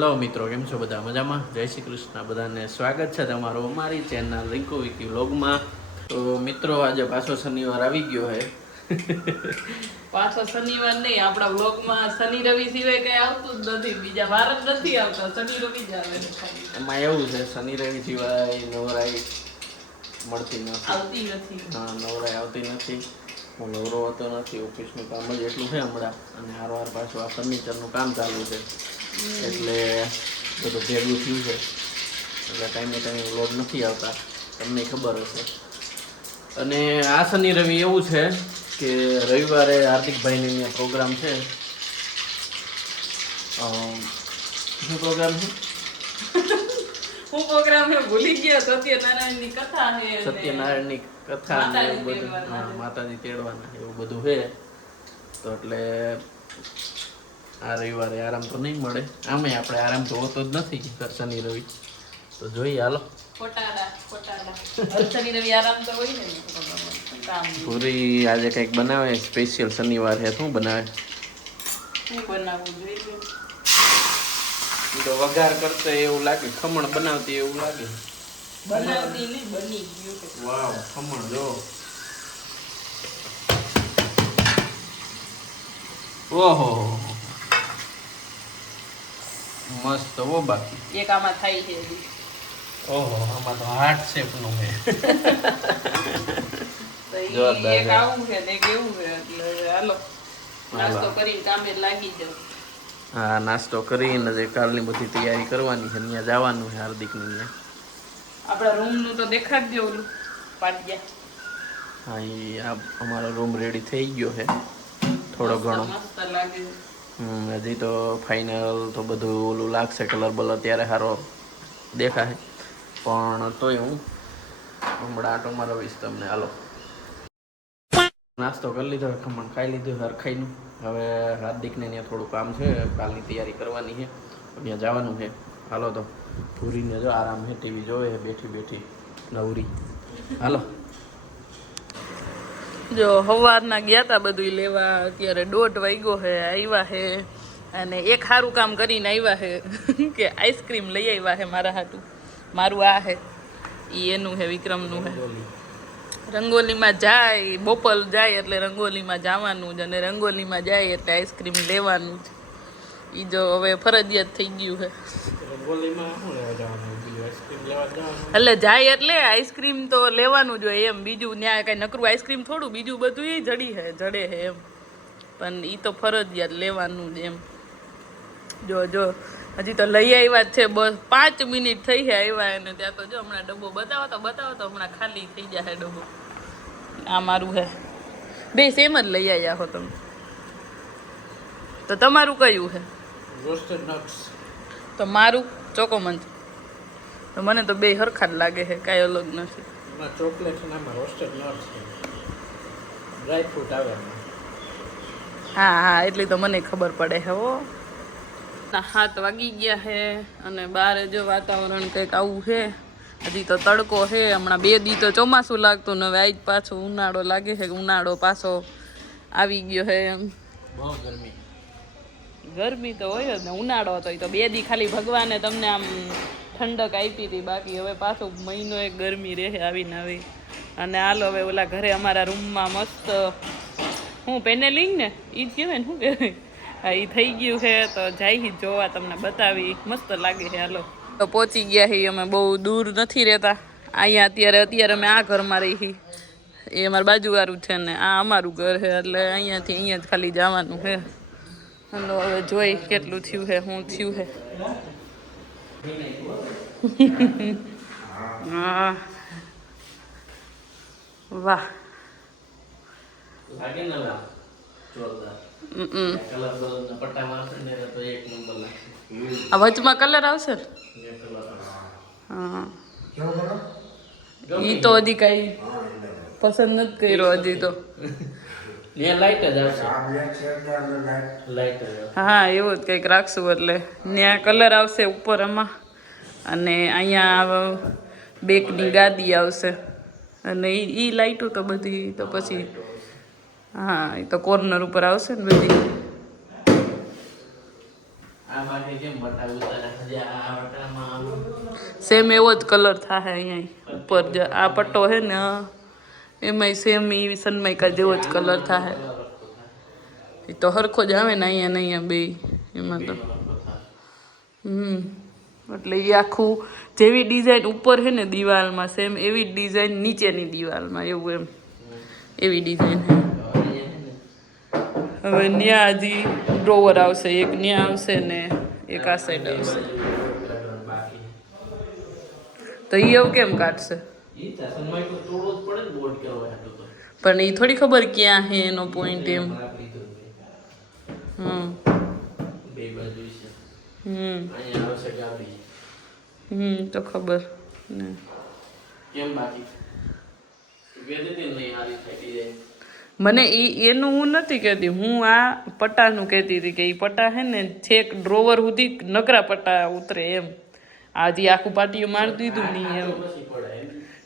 Hello મિત્રો, કેમ છો બધા? મજામાં? જય શ્રી કૃષ્ણ બધાને. સ્વાગત છે તમારું અમારી ચેનલ રિંકુ વિકી વ્લોગમાં. તો મિત્રો, આજે પાછો શનિવાર આવી ગયો છે. પાછો શનિવાર નહીં, આપણા વ્લોગમાં શનિ રવિ સિવાય કઈ આવતું જ નથી. બીજા વાર જ નથી આવતા, શનિ રવિ જ આવે છે. એમાં એવું છે, શનિ રવિ સિવાય નવરાઈ મળતી નથી. આવતી નથી. હા, નવરાઈ આવતી નથી. હું નવરો હોતો નથી. ઓફિસનું કામ જ એટલું છે હમણાં, અને હારવાર પાછું આ ફર્નિચરનું કામ ચાલુ છે, એટલે બધું ભેગું થયું છે. એટલે ટાઈમે વ્લોગ નથી આવતા, તમને ખબર હશે. અને આ શનિ રવિ એવું છે કે રવિવારે હાર્દિકભાઈને અહીંયા પ્રોગ્રામ છે. શું પ્રોગ્રામ છે? હું પ્રોગ્રામ હે ભૂલી ગયા. સત્યનારાયણની કથા છે. સત્યનારાયણની કથા ને એવું બધું. હા, માતાજી તેડવાના એવું બધું છે. તો એટલે આ રવિવારે આરામ તો નહીં મળે. આમે આપણે આરામ તો હોતો જ નથી શનિ રવિ. તો જોઈએ, હાલો. શનિ રવિ આરામ તો હોય ને. પૂરી આજે કંઈક બનાવે સ્પેશિયલ શનિવાર છે. શું બનાવે? શું બનાવવું જોઈએ? તો વઘાર કરતો એવું લાગે, ખમણ બનાવતી એવું લાગે. બનાવતી નહીં, બની ગયું. વાવ, ખમણ જો. ઓહો, મસ્ત હો. બાકી એક આમાં થાય છે. ઓહો, આમાં તો હાર્ટ શેપ નું છે. જોરદાર. એક આવું છે ને એક એવું છે. એટલે હાલો નાસ્તો કરીને કામે લાગી જાવ. હા, નાસ્તો કરીને જે કાલની બધી તૈયારી કરવાની છે, ત્યાં જવાનું છે હાર્દિકની ત્યાં. આપણા રૂમ નું તો દેખાડજો, ઓલું પાટિયા. હા, એ આ અમારો રૂમ રેડી થઈ ગયો છે થોડો ઘણો. મસ્ત લાગે. હજી તો ફાઇનલ તો બધું ઓલું લાગશે, કલર બલર ત્યારે સારો દેખાશે. પણ તોય હું હમણાં આટો મારવીશ તમને. હાલો, નાસ્તો કરી લીધો, ખમણ ખાઈ લીધું હરખાઈનું. હવે હાર્દિકને ત્યાં થોડું કામ છે, કાલની તૈયારી કરવાની છે, ત્યાં જવાનું છે. હાલો, તો ભૂરીને જો આરામ છે, ટીવી જોવે બેઠી બેઠી નવરી. હાલો, જો સવારના ગયા તા બધું લેવા, અત્યારે 1:30 વાગ્યો છે, આવ્યા છે. અને એક સારું કામ કરીને આવ્યા છે કે આઈસ્ક્રીમ લઈ આવ્યા છે મારા હાટું. મારું આ છે એ એનું છે, વિક્રમનું છે. રંગોલીમાં જાય, બપોર જાય એટલે રંગોલીમાં જવાનું જ, અને રંગોલીમાં જાય એટલે આઈસ્ક્રીમ લેવાનું જ. એ જો હવે ફરજિયાત થઈ ગયું છે. એટલે જાય એટલે આઈસ્ક્રીમ તો લેવાનું જ હોય એમ. બીજું ત્યાં કઈ નકરું આઈસ્ક્રીમ થોડું, બીજું બધું એ જડે છે એમ. પણ એ તો ફરજિયાત લેવાનું જ એમ. જો હજી તો લઈ આવ્યા જ છે. બસ 5 મિનિટ થઈ છે આવ્યા એને. ત્યાં તો જો હમણાં ડબ્બો બતાવો તો હમણાં ખાલી થઈ જશે ડબ્બો. આ મારું છે. બે સેમ જ લઈ આવ્યા હો તમે. તો તમારું કયું છે? Roasted nuts. તો મારું ચોકોમંચ. તો મને તો બે હરખા જ લાગે છે, કાંઈ અલગ નથી. એમાં ચોકલેટ અને આમાં રોસ્ટેડ નટ્સ છે, ડ્રાય ફ્રૂટ આવે. હા, એટલી તો મને ખબર પડે છે હો. 7 વાગી ગયા છે અને બહાર જો વાતાવરણ કંઈક આવું છે. હજી તો તડકો છે. હમણાં 2 દી તો ચોમાસું લાગતું ને હવે આજ પાછો ઉનાળો લાગે છે. ઉનાળો પાછો આવી ગયો છે એમ. બહુ ગરમી તો હોય જ ને. ઉનાળો હતો તો 2 દી ખાલી ભગવાને તમને આમ ઠંડક આપી હતી. બાકી હવે પાછો મહિનો એક ગરમી રહે આવીને આવી. અને હાલો હવે ઓલા ઘરે અમારા રૂમમાં મસ્ત હું પેનેલિંગ ને એ જ કહેવાય ને, શું કહેવાય, હા એ થઈ ગયું છે. તો જાય જોવા, તમને બતાવી. મસ્ત લાગે છે. હાલો, તો પહોંચી ગયા છીએ અમે. બહુ દૂર નથી રહેતા. અહીંયા અત્યારે અમે આ ઘરમાં રહી. એ અમારું બાજુવાળું છે ને આ અમારું ઘર છે. એટલે અહીંયાથી અહીંયા જ ખાલી જવાનું છે. હાલો, હવે જોઈ કેટલું થયું છે, શું થયું છે. હા, વાહ. લાગે ને લા જોરદાર. કલર બલર પટ્ટા મારશે ને તો એક નંબર લાગશે. આ વચમાં કલર આવશે ને? એ કલર હા, ઈ તો હજી કઈ પસંદ નથી કર્યો હજી તો. એ લાઈટ જ આવશે. લાઈટ જ. હા, એવું જ કંઈક રાખશું. એટલે ત્યાં કલર આવશે ઉપર આમાં, અને અહીંયા બેકની ગાદી આવશે. અને એ લાઈટો તો બધી તો પછી હા, એ તો કોર્નર ઉપર આવશે ને બધી. આ બાજુ બાકી કેમ બતાવ્યું તારે હજી આ વટામાં સેમ એવો જ કલર થાય અહીંયા ઉપર જે આ પટ્ટો હે ને એમાંય સેમ ઈ સનમાઈકા જેવો જ કલર થાય. એ તો હરખો જ આવે ને અહીંયા ને અહીંયા બે એમાં તો. એટલે એ આખું જેવી ડિઝાઇન ઉપર છે ને દિવાલમાં સેમ એવી જ ડિઝાઇન નીચેની દિવાલમાં એવું એમ એવી ડિઝાઇન છે. હવે ન્યા હજી ડ્રોવર આવશે, એક ન્યા આવશે ને એક આ સાઈડ આવશે. તો એ એવું કેમ કાઢશે? પણ એ થોડી ખબર ક્યાં હે એનો પોઈન્ટ એમ. તો ખબર ને મને એનું હું નથી કહેતી, હું આ પટ્ટાનું કહેતી હતી કે એ પટ્ટા હે ને છેક ડ્રોવર સુધી નકરા પટ્ટા ઉતરે એમ. આજે આખું પાટીયું મારી દીધું નહીં એમ.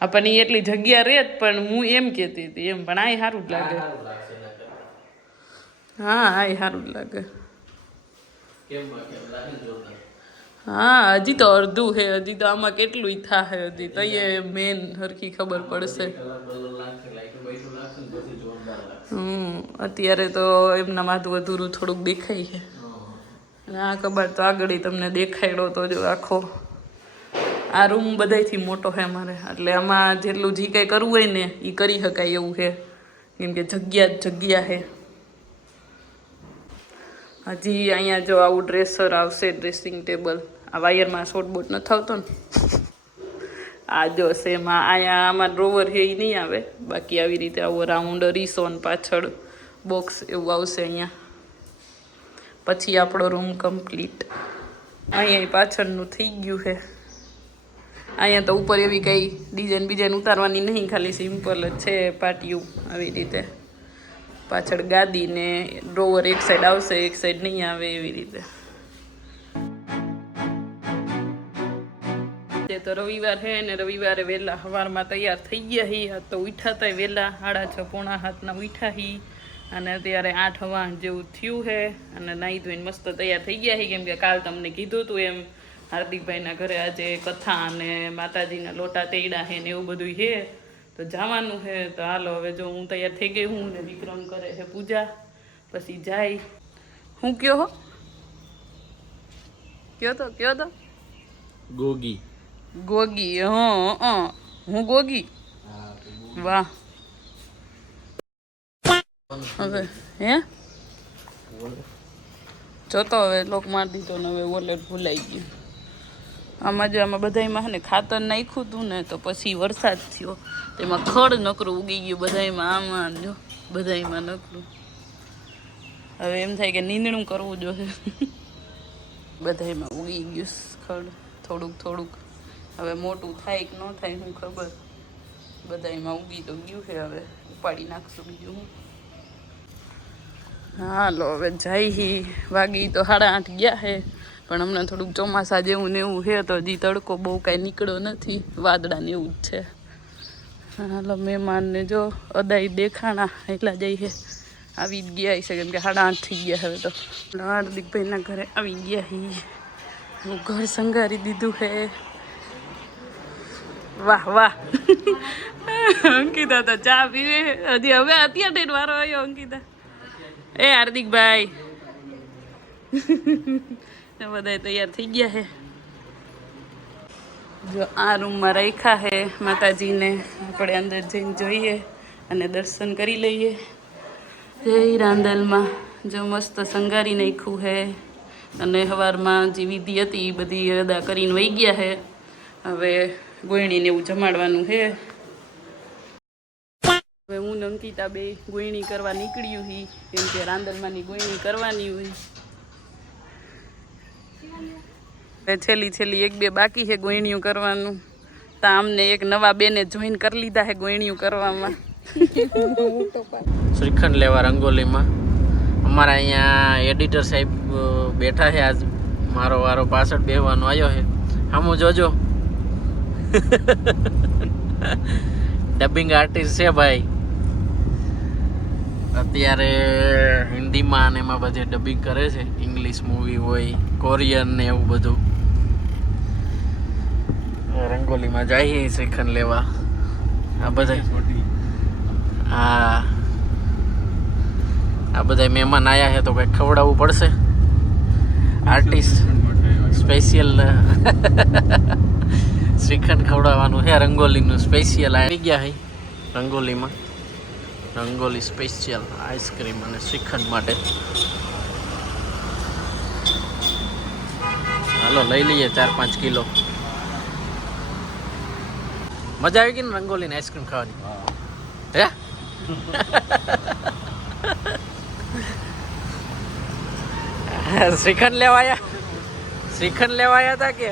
હા પણ એ એટલી જગ્યા રહે જ, પણ હું એમ કહેતી હતી એમ. પણ આ સારું જ લાગે. હા આ સારું જ લાગે. હા હજી તો અડધું છે, હજી તો આમાં કેટલું થાય હજી તો એ મેન હરખી ખબર પડશે. અત્યારે તો એમના માથું અધૂરું થોડુંક દેખાય છે. અને આ કબાટ તો આગળ તમને દેખાડ્યો તો જો આખો આ રૂમ બધાયથી મોટો છે મારે. એટલે આમાં જેટલું જે કંઈ કરવું હોય ને એ કરી શકાય એવું છે, કેમ કે જગ્યા જ જગ્યા છે. હજી અહીંયા જો આવું ડ્રેસર આવશે, ડ્રેસિંગ ટેબલ. આ વાયરમાં શોર્ટ બોટ નથી આવતો ને, આ જો સેમ અહીંયા આમાં ડ્રોવર છે એ નહીં આવે. બાકી આવી રીતે આવો રાઉન્ડ અરીસોન પાછળ બોક્સ એવું આવશે અહીંયા. પછી આપણો રૂમ કમ્પ્લીટ. અહીંયા પાછળનું થઈ ગયું છે. અહીંયા તો ઉપર એવી કંઈ ડિઝાઇન ઉતારવાની નહીં, ખાલી સિમ્પલ જ છે પાટિયું આવી રીતે. પાછળ ગાદી ને ડ્રોવર એક સાઈડ આવશે, એક સાઈડ નહીં આવે એવી રીતે. તો રવિવાર છે ને રવિવારે વહેલા સવારમાં તૈયાર થઈ ગયા હી. તો ઉઠ્યા હતા વહેલા 6:30 પોણા 7 ઉઠ્યા હી. અને અત્યારે 8 વાગ્યા જેવું થયું છે. અને નાહી ધોઈને મસ્ત તૈયાર થઈ ગયા હી, કેમ કે કાલ તમને કીધું હતું એમ હાર્દિકભાઈના ઘરે આજે કથા અને માતાજીના લોટા તેડા છે ને એવું બધું છે. તો જવાનું છે. તો હાલો હવે જો હું તૈયાર થઈ ગઈ હું ને વિક્રમ કરે છે પૂજા, પછી જાય. હું કયો હો કયો તો ગોગી ગોગી. હું ગોગી. વાહ. હવે હે જોતો હવે લોક મારી દીધો ને હવે વોલેટ ભૂલાઈ ગયું. આમાં જો આમાં બધામાં છે ને ખાતર નાખ્યું હતું ને તો પછી વરસાદ થયો, તેમાં ખડ નકરું ઉગી ગયું બધામાં. આમાં જો બધામાં નકરું. હવે એમ થાય કે નીંદણું કરવું જોઈએ. બધામાં ઉગી ગયું ખડ થોડુંક. હવે મોટું થાય કે ન થાય હું ખબર. બધામાં ઉગી તો ગયું છે, હવે ઉપાડી નાખશું બીજું હું. હાલો હવે જાય. વાગી તો 8:30 ગયા છે, પણ હમણાં થોડુંક ચોમાસા જેવું ને એવું છે. તો હજી તડકો બહુ કાંઈ નીકળ્યો નથી, વાદળા ને એવું જ છે. હાલો મહેમાનને જો અદાઈ દેખાણા એટલા જાય છે. આવી જ ગયા છે, કેમ કે 8:30 થઈ ગયા હવે. તો હાર્દિકભાઈના ઘરે આવી ગયા હી. હું ઘર સંગારી દીધું છે. વાહ વાહ. અંકિતા તો ચા પીવે હજી. હવે અત્યારે વારો આવ્યો અંકિતા. એ હાર્દિકભાઈ બધા તૈયાર થઈ ગયા છે. જો આ રૂમમાં રાખ્યા છે માતાજીને. આપણે અંદર જઈને જોઈએ અને દર્શન કરી લઈએ. જય રાંદલમાં જો મસ્ત સંગારી નાખ્યું છે. અને સવારમાં જે વિધિ હતી એ બધી અદા કરીને વહી ગયા છે. હવે ગોયણીને એવું જમાડવાનું છે. હવે હું અંકિતા બે ગોયણી કરવા નીકળ્યું હી, કેમ કે રાંદલમાંની ગોયણી કરવાની હોય. છેલ્લી 1-2 બાકી છે ગોયણીઓ કરવાનું. તો આમને એક નવા બેને જોઈન કરી લીધા છે ગોયણીઓ કરવામાં. શ્રીખંડ લેવા રંગોલીમાં. અમારા અહીંયા એડિટર સાહેબ બેઠા છે. આજ મારો વારો પાછળ બેહવાનો આવ્યો છે. હામું જોજો. ડબિંગ આર્ટિસ્ટ છે ભાઈ. અત્યારે હિન્દીમાં અને એમાં બધે ડબિંગ કરે છે, ઇંગ્લિશ મૂવી હોય, કોરિયન ને એવું બધું. રંગોલીમાં જઈએ શ્રીખંડ લેવા. આ બધા હા, આ બધા મહેમાન આવ્યા છે તો કંઈક ખવડાવવું પડશે. આર્ટિસ્ટ સ્પેશિયલ શ્રીખંડ ખવડાવવાનું છે. રંગોલીનું સ્પેશિયલ આવી ગયા છે. રંગોલીમાં રંગોલી સ્પેશિયલ આઈસ્ક્રીમ અને શ્રીખંડ માટે. હાલો લઈ લઈએ 4-5 કિલો. મજા આવી ગઈ ને રંગોલી ને આઈસ્ક્રીમ ખાવાની? હે શ્રીખંડ લેવાયા? શ્રીખંડ લેવાયા હતા કે?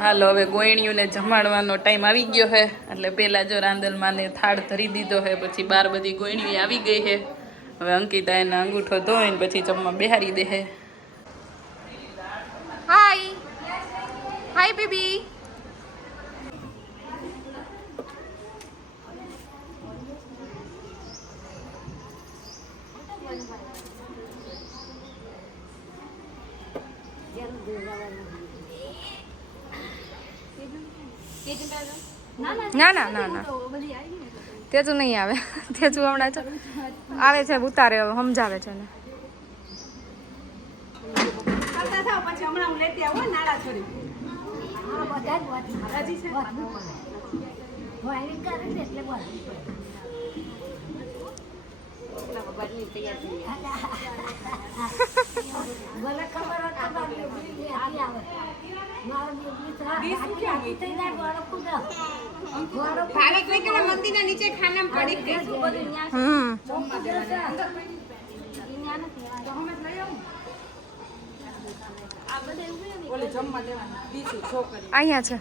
હાલો હવે ગોયણીઓને જમાડવાનો ટાઈમ આવી ગયો છે. એટલે પહેલાં જો રાંદલમાંને થાળ ધરી દીધો છે, પછી 12 બધી ગોયણીઓ આવી ગઈ છે. હવે અંકિતા એના અંગૂઠો ધોઈને પછી જમવા બેહારી દે છે. હાય હાય બેબી. ના ના ના ના તેજુ નહીં આવે. તેજુ હમણાં આવે છે, ઉતારે હવે સમજાવે છે ને. નીચે ખાના પડી ગઈ. અહીંયા છે.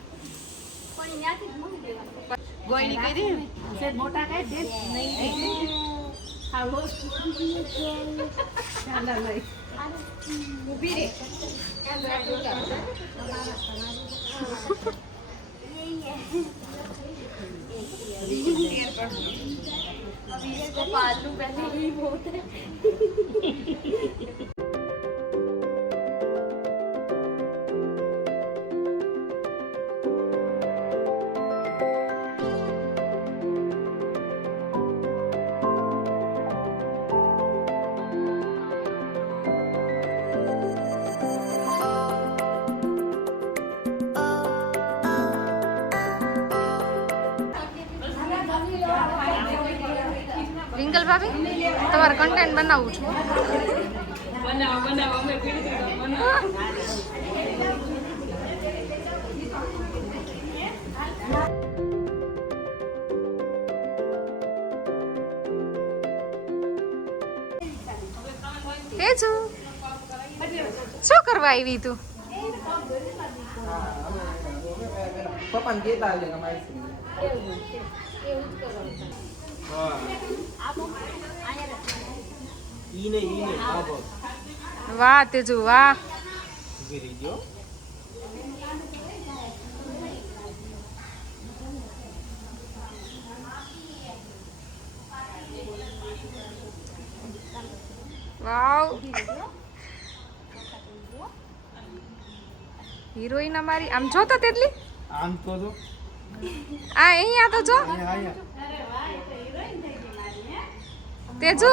ગોયણી કરી મોટા કઈ દે નહીં. ઉભી રે. पालू पहले ही बहुत है. રિંકલ ભાભી તમારે કન્ટેન્ટ બનાવવું છું. બનાવો અમે પીડી બનાવો. તેજુ શું કરવા આવી તું? પપ્પાને કહેતા આવજો કે અમારી વાહ તેજુ વાહ. વાવ હિરોઈન અમારી. આમ જો તો તેટલી આમ તો જો આ અહીંયા તો જો તેજુ.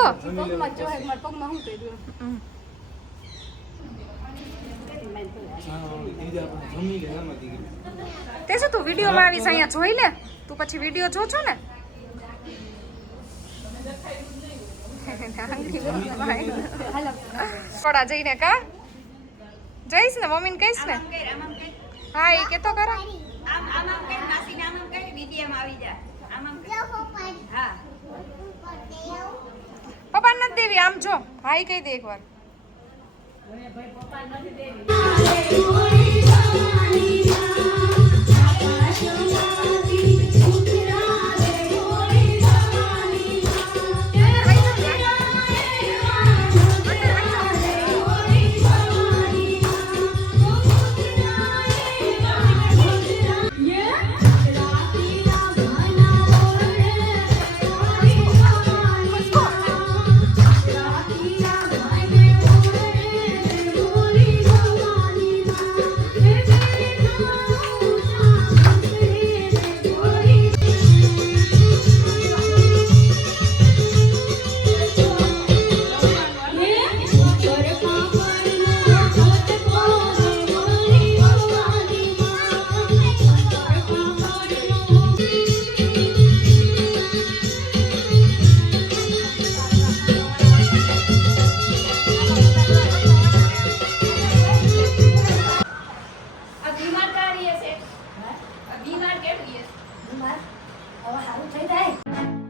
તે શું તું વિડીયોમાં આવીશ અહીંયા જોઈ લે. તું પછી વિડીયો જો છો ને. થોડા જઈને કા જઈશ ને મમ્મીને કહીશ ને. હા એ કેતો ખરા. પપ્પા નથી દેવી આમ જો. હા એ કહી દે એકવાર. આવું થઈ જાય